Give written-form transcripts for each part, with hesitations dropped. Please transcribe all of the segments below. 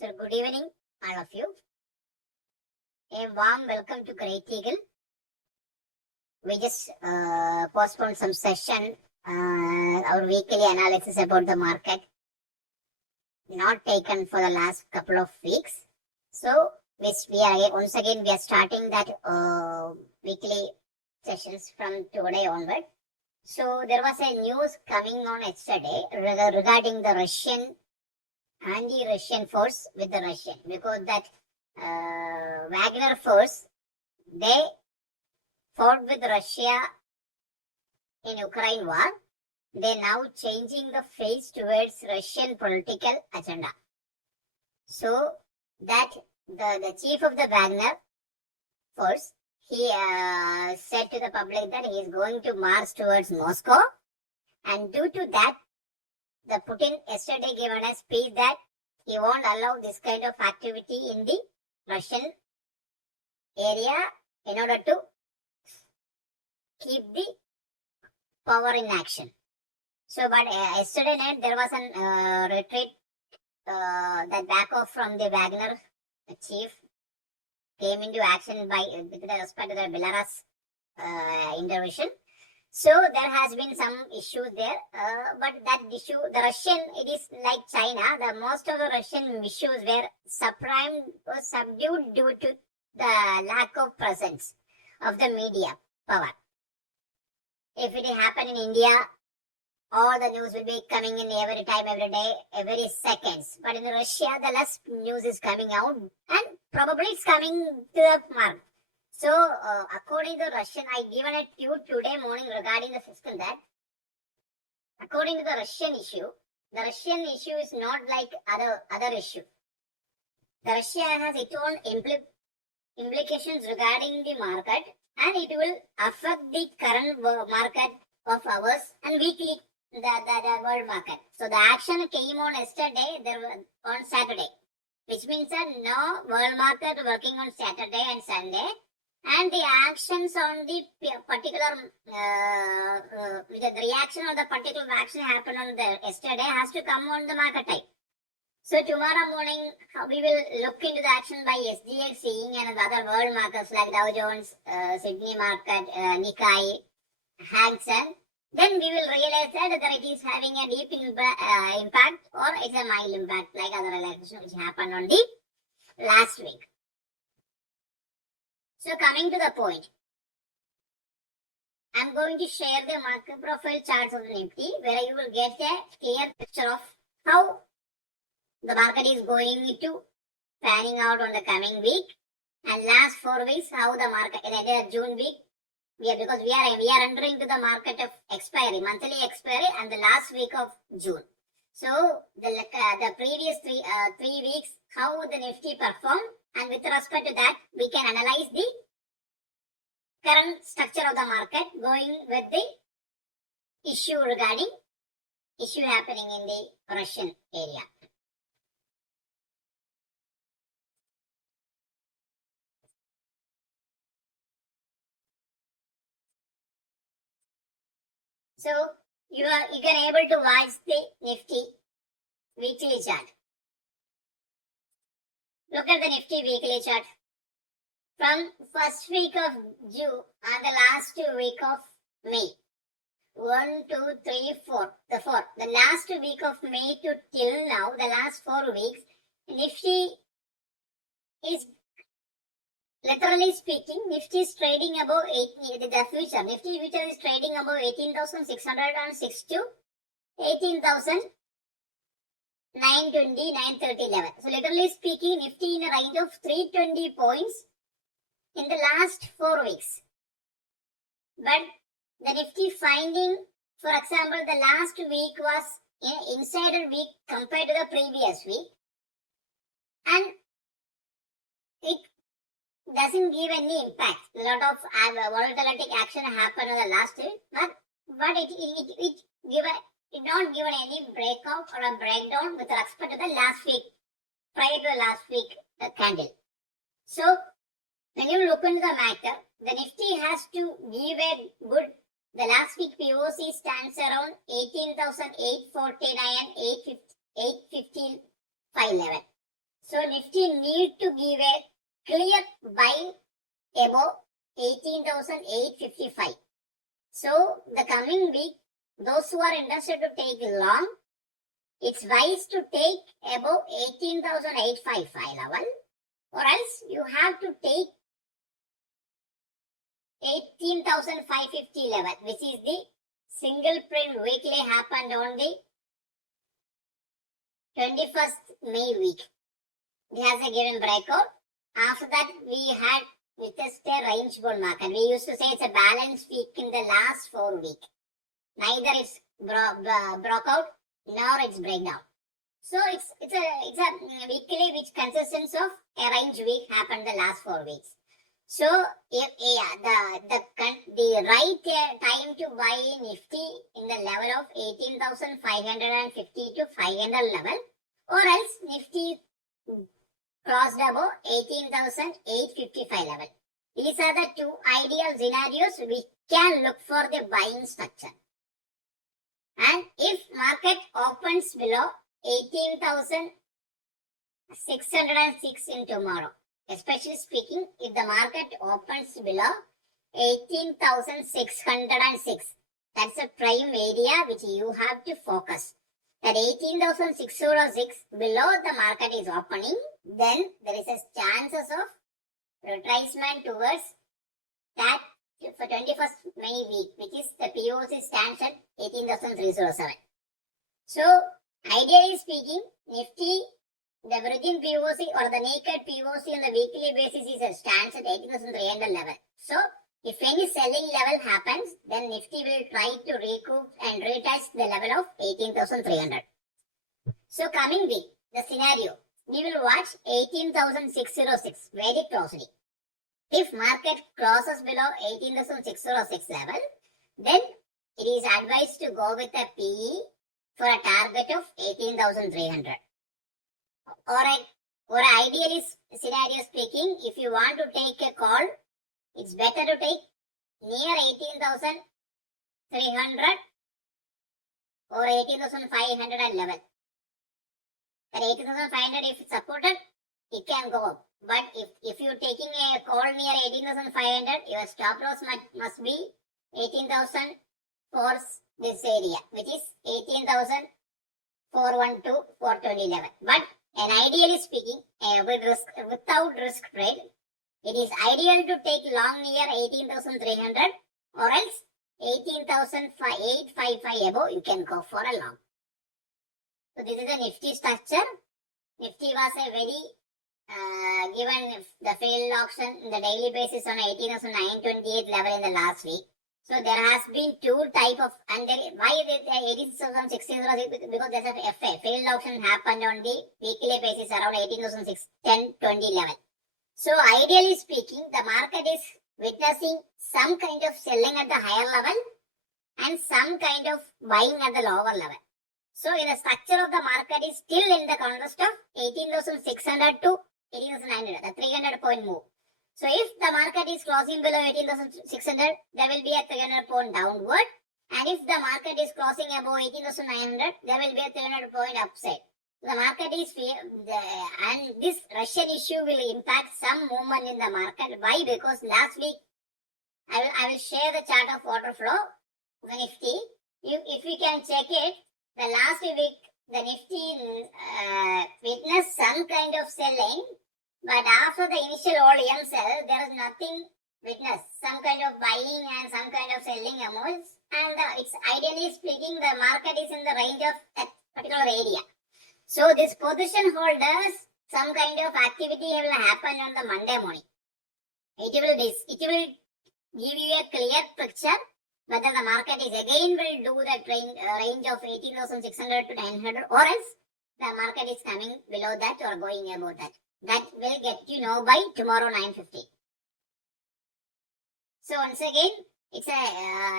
So good evening, all of you. A warm welcome to Great Eagle. We just postponed some session, our weekly analysis about the market, not taken for the last couple of weeks. So we are once again we are starting that weekly sessions from today onward. So there was a news coming on yesterday regarding the Russian anti-Russian force with the Russian, because that Wagner force, they fought with Russia in Ukraine war. They now changing the face towards Russian political agenda. So that the chief of the Wagner force, he said to the public that he is going to march towards Moscow, and due to that, the Putin yesterday given a speech that he won't allow this kind of activity in the Russian area in order to keep the power in action. So, but yesterday night there was a retreat, that back off from the Wagner chief came into action by with respect to the Belarus intervention. So there has been some issues there, but that issue, the Russian, it is like China. The most of the Russian issues were subdued due to the lack of presence of the media power. If it happened in India, all the news will be coming in every time, every day, every seconds. But in Russia, the less news is coming out, and probably it's coming to the mark. So, according to Russian, I given a tweet today morning regarding the system that, according to the Russian issue is not like other issue. The Russia has its own implications regarding the market, and it will affect the current market of ours and weekly the world market. So the action came on yesterday, on Saturday, which means that no world market working on Saturday and Sunday. And the actions on the particular, the reaction of the particular action happened on the yesterday has to come on the market type. So tomorrow morning, we will look into the action by SGX, seeing and other world markets like Dow Jones, Sydney market, Nikkei, Hang Seng. Then we will realize that whether it is having a deep impact or it's a mild impact like other elections which happened on the last week. So coming to the point, I'm going to share the market profile charts of the Nifty, where you will get a clear picture of how the market is going to panning out on the coming week, and last 4 weeks how the market in the June week, because we are entering to the market of expiry, monthly expiry, and the last week of June. So the previous three weeks how the Nifty performed. And with respect to that, we can analyze the current structure of the market going with the issue happening in the Russian area. So you can able to watch the Nifty weekly chart. Look at the Nifty weekly chart. From first week of June and the last week of May. 1, 2, 3, 4. The last week of May to till now, the last 4 weeks, Nifty is, literally speaking, Nifty is trading above the future. Nifty future is trading above 18,606 to 18,000. 920, 930, 11. So literally speaking, Nifty in a range of 320 points in the last 4 weeks. But the Nifty finding, for example, the last week was an insider week compared to the previous week. And it doesn't give any impact. A lot of volatility action happened in the last week, but it not given any breakout or a breakdown with respect to the last week, prior to the last week candle. So, when you look into the matter, the Nifty has to give a good, the last week POC stands around 18,849 and 815, 511. So Nifty need to give a clear buy above 18,855. So the coming week, those who are interested to take long, it's wise to take above 18,855 level, or else you have to take 18,550 level, which is the single print weekly happened on the 21st May week. It has a given breakout. After that, we had witnessed a range bound market. We used to say it's a balanced week in the last 4 weeks. Neither it's broke out nor it's breakdown. So it's a weekly which consists of a range week happened the last 4 weeks. So if the right time to buy Nifty in the level of 18,550 to 500 level, or else Nifty crossed above 18,855 level. These are the two ideal scenarios we can look for the buying structure. And if market opens below 18,606 in tomorrow, especially speaking, if the market opens below 18,606, that's a prime area which you have to focus. That 18,606 below the market is opening, then there is a chances of retracement towards that for 21st May week, which is the POC stands at 18,307. So, ideally speaking, Nifty, the virgin POC or the naked POC on the weekly basis is stands at 18,300 level. So, if any selling level happens, then Nifty will try to recoup and retouch the level of 18,300. So, coming week, the scenario, we will watch 18,606 very closely. If market crosses below 18,606 level, then it is advised to go with a PE for a target of 18,300. Or ideally scenario speaking, if you want to take a call, it's better to take near 18,300 or 18,511. At 18,500, if it's supported, it can go up. But if you're taking a call near 18,500, your stop loss must be 18,000 for this area, which is 18,412, 420 But and ideally speaking, without risk trade, it is ideal to take long near 18,300 or else 18,855 above, you can go for a long. So this is the Nifty structure. Nifty was a very given the failed auction in the daily basis on 18,928 level in the last week. So there has been two type of, and why the 18,600, because there's a failed auction happened on the weekly basis around 18,610-20 level. So ideally speaking, the market is witnessing some kind of selling at the higher level and some kind of buying at the lower level. So in the structure of the market is still in the context of 18,600 to 18,900, the 300 point move. So if the market is crossing below 18,600, there will be a 300 point downward. And if the market is crossing above 18,900, there will be a 300 point upside. The market is, and this Russian issue will impact some movement in the market. Why? Because last week, I will share the chart of order flow, the Nifty. If we can check it, the last week, the Nifty witnessed some kind of selling, but after the initial all-EM sell, there is nothing witnessed. Some kind of buying and some kind of selling amounts. And it's ideally speaking, the market is in the range of that particular area. So this position holders, some kind of activity will happen on the Monday morning. It will give you a clear picture whether the market is again will do that range of 18,600 to 900, or else the market is coming below that or going above that. That will get you know by tomorrow 9:50. So once again, it's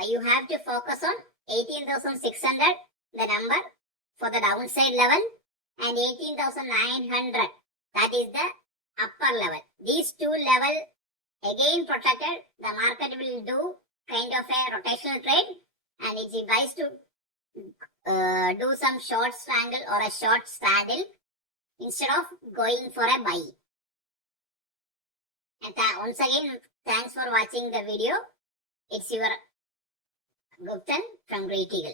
you have to focus on 18,600, the number for the downside level, and 18,900, that is the upper level. These two level again protected, the market will do kind of a rotational trade, and it's advised to do some short strangle or a short straddle instead of going for a buy. And once again, thanks for watching the video. It's your Guptan from Great Eagle.